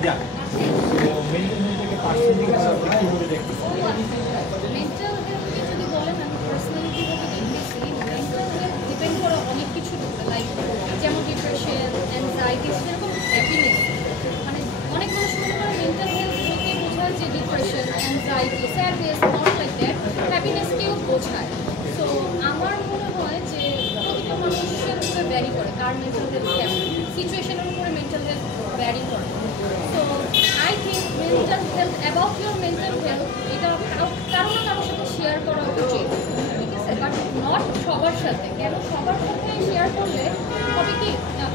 Yeah. So mental health থেকে personally কিভাবে দেখতেছেন? মেন্টাল হেলথকে যদি বলেন আমি পার্সোনালি কীভাবে দেখতেছি মেন্টাল হেলথ ডিপেন্ড করে অনেক কিছুর উপরে লাইক যেমন ডিপ্রেশন অ্যাংজাইটি সেরকম হ্যাপিনেস মানে অনেক মানুষ মনে করে মেন্টাল হেলথ বলতে বোঝায় যে depression anxiety sadness not like that হ্যাপিনেসকেও বোঝায়। সো আমার মনে হয় যে প্রতিটা মানুষের উপরে ভ্যারি করে কার মেন্টাল হেলথ কেমন সিচুয়েশনের উপরে মেন্টাল হেলথ ভ্যারি করে। So I think mental health about your mental health এটা কারো না কারোর সাথে শেয়ার করা উচিত, ঠিক আছে, বাট নট সবার সাথে। কেন সবার সাথে শেয়ার করলে হবে কি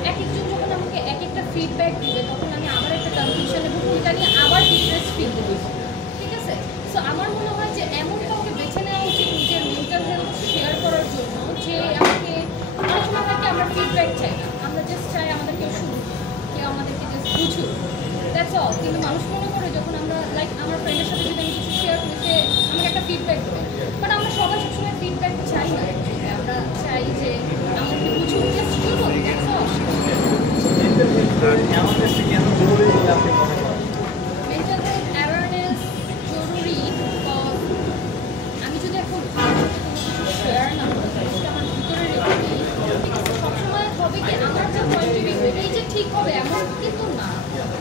এক একজন যখন আমাকে এক একটা ফিডব্যাক দিবে তখন আমি আবার একটা কনফিউশন এবং ওইটা নিয়ে আবার ডিপ্রেস ফিল করব, ঠিক আছে। সো আমার মনে হয় যে এমন কাউকে বেছে নেওয়া উচিত নিজের মেন্টাল হেলথ শেয়ার করার জন্য যে আমাকে অনেক সময় হয় কি আমরা ফিডব্যাক চাই না, আমরা জাস্ট চাই আমাদের কেউ শুনুক, কেউ আমাদেরকে জাস্ট বুঝুক, দ্যাটস অল। কিন্তু মানুষ মনে করে যখন আমরা লাইক আমার ফ্রেন্ডের সাথে যদি আমি কিছু শেয়ার করি সে আমাকে একটা ফিডব্যাক দেবে, বাট আমরা সবাই সবসময় ফিডব্যাক চাই না, আমরা চাই যে আমাদেরকে বুঝুক, জাস্ট শুনুক, দ্যাটস অল। মেন্টাল হেলথ অ্যাওয়ারনেসটা কেন জরুরি বলে আপনি মনে করেন? মেন্টাল হেলথ অ্যাওয়ারনেস জরুরি বিকজ আমি যদি এখন শেয়ার না করি সেটা আমার ভিতরে রেখে দিই, ঠিক আছে, সবসময় হবে কি আমার যে পয়েন্ট অফ ভিউ এটাই যে ঠিক হবে এমন কিন্তু না।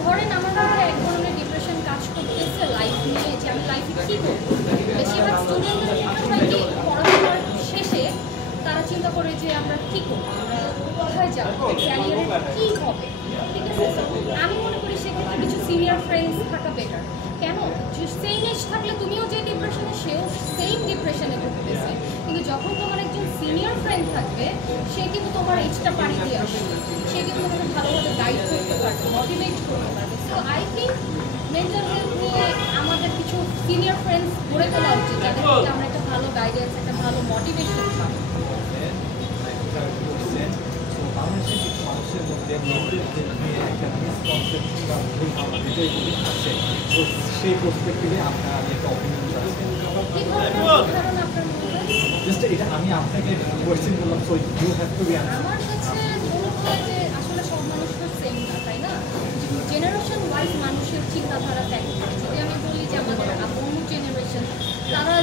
ধরেন আমার মধ্যে এক ধরনের ডিপ্রেশন কাজ করতেছে লাইফ নিয়ে যে আমি লাইফে কী করবো। বেশিরভাগ স্টুডেন্টদের হয় কি পড়াশোনার শেষে তারা চিন্তা করে যে আমরা কী করবো, আমরা কোথায় যাবো, ক্যারিয়ারে কী হবে, ঠিক আছে। আমি মনে করি সেক্ষেত্রে কিছু সিনিয়র ফ্রেন্ডস থাকা বেটার। কেন সেম এজ থাকলে তুমিও যে ডিপ্রেশনে সেও সেম ডিপ্রেশনে ভুগতেছে, কিন্তু যখন তোমার একজন সিনিয়র ফ্রেন্ড থাকবে সে কিন্তু তোমার এজটা পাড়ি দিয়ে আসবে, সে কিন্তু তোমাকে ভালোভাবে গাইড করতে পারবে, মোটিভেট করতে পারবে। So I think mental health নিয়ে আমাদের কিছু সিনিয়র ফ্রেন্ডস গড়ে তোলা উচিত যাদের থেকে আমরা একটা ভালো গাইডেন্স একটা ভালো মোটিভেশন পাবো। বাংলাদেশের কিছু মানুষের মধ্যে মেন্টাল হেলথ নিয়ে একটা মিসকনসেপশন বা ভুল ধারণা এটাই আছে। তো সেই পার্সপেক্টিভে আপনার একটা অপিনিয়ন আছে? জাস্ট এটা আমি আপনাকে কোয়েশ্চেন করলাম, so you have to be answer. আমার কাছে মনে হয় যে আসলে সব মানুষ তো সেম না, তাই না? জেনারেশন ওয়াইজ মানুষের চিন্তাধারা ত্যাগ করে। যদি আমি বলি যে আমাদের আপন জেনারেশন তারা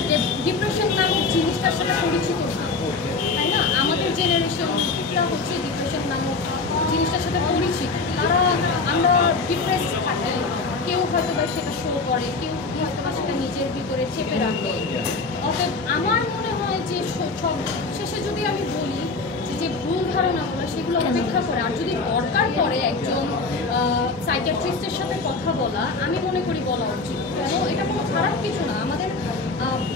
ডিপ্রেশন নামক জিনিসটার সাথে পরিচিত না, তাই না? আমাদের জেনারেশনটা হচ্ছে ডিপ্রেশন নামক জিনিসটার সাথে পরিচিত। তারা আমরা ডিপ্রেস থাকি, কেউ হয়তো বা সেটা শো করে, কেউ হয়তো বা সেটা নিজের ভিতরে চেপে রাখে। অতএব আমার মনে হয় যে সব শেষে যদি আমি বলি যে ভুল ধারণাগুলো সেগুলো অপেক্ষা করে আর যদি দরকার পড়ে একজন সাইকিয়াট্রিস্টের সাথে কথা বলা আমি মনে করি বলা উচিত। কেন এটা কোনো খারাপ কিছু না। আমাদের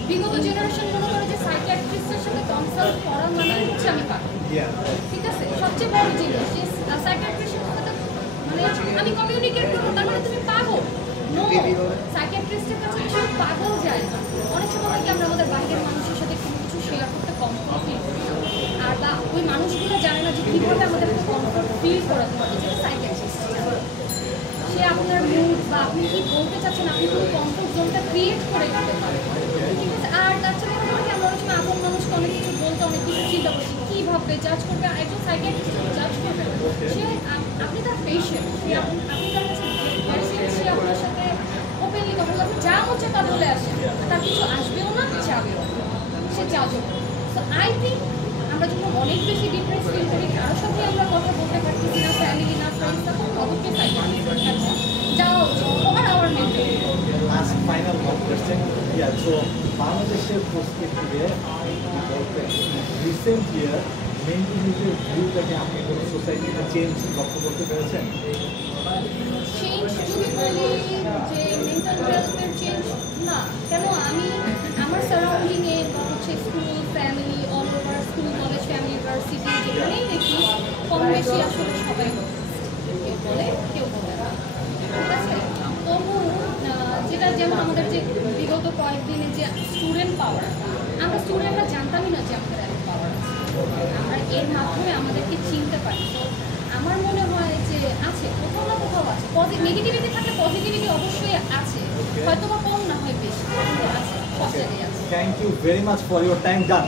বিগত জেনারেশন মনে করে যে সাইকিয়াট্রিস্টের সাথে কনসাল্ট করা মানে হচ্ছে আমি পাগল, ঠিক আছে। সবচেয়ে বড় জিনিস যে সাইকিয়াট্রিস্টের সাথে মানে আমি কমিউনিকেট করবো তার মানে তুমি পাগল। নো, সাইকিয়াট্রিস্টের কাছে আসলে পাগল যায় না। অনেক সময় কি আমরা আমাদের বাইরের মানুষের সাথে কোনো কিছু শেয়ার করতে কমফোর্ট ফিল করি আর বা ওই মানুষগুলো জানে না যে কীভাবে আমাদের কমফোর্ট ফিল করাতে হবে, যেটা সাইকিয়াট্রিস্ট সে আপনার মুড বা আপনি কী বলতে চাচ্ছেন আপনি কোনো কমফোর্ট জোনটা ক্রিয়েট করে দিতে পারেন, ঠিক আছে। আর তাছাড়া মনে হয় আমরা অনেক সময় আপন মানুষকে অনেক কিছু বলতে অনেক কিছু চিন্তা করছি কী ভাববে, জাজ করবে। একজন সাইকিয়াট্রিস্ট জাজ করবে সে আপনি তার পেশেন্ট, আপনি তার কাছে সে আপনার সাথে ওপেনলি কথা বলবে, আপনি যা হচ্ছে তা বলে আসেন, তার কিছু আসবেও না যাবেও না, সে জাজও করবে। সো আই থিঙ্ক আমরা যখন অনেক বেশি ডিপ্রেস ফিল করি কারোর সাথে আমরা কথা বলতে পারতেছি না, ফ্যামিলি না ফ্রেন্ডস, তখন অবশ্যই সাইকিয়াট্রিস্টের কাছে যাওয়া উচিত for our mental health. Last final one question, so বাংলাদেশের পার্সপেক্টিভে বলতেন রিসেন্ট ইয়ার মেন্টাল হেলথের ভিউটাকে আপনি কোনো সোসাইটিতে চেঞ্জ লক্ষ্য করতে পেরেছেন? চেঞ্জ যদি বলি যে মেন্টাল হেলথের চেঞ্জ না, কেন আমি আমার সারাউন্ডিংয়ে হচ্ছে school family all over school college family university যেখানেই দেখি কম বেশি আসলে সবাই কেউ বলে কেউ বলে না, ঠিক আছে। তবু যেটা যেমন আমাদের যে বিগত কয়েকদিনে যে স্টুডেন্ট পাওয়ার, আমরা স্টুডেন্টরা জানতামই না যে আমাদের এত পাওয়ার আছে, আমরা এর মাধ্যমে আমাদেরকে চিনতে পারি। তো আমার মনে হয় যে আছে কোথাও না কোথাও আছে, নেগেটিভিটি থাকলে পজিটিভিটি অবশ্যই আছে, হয়তো বা কম না হয় বেশি, কিন্তু আছে, সব জায়গায় আছে। Thank you very much for your time. Done.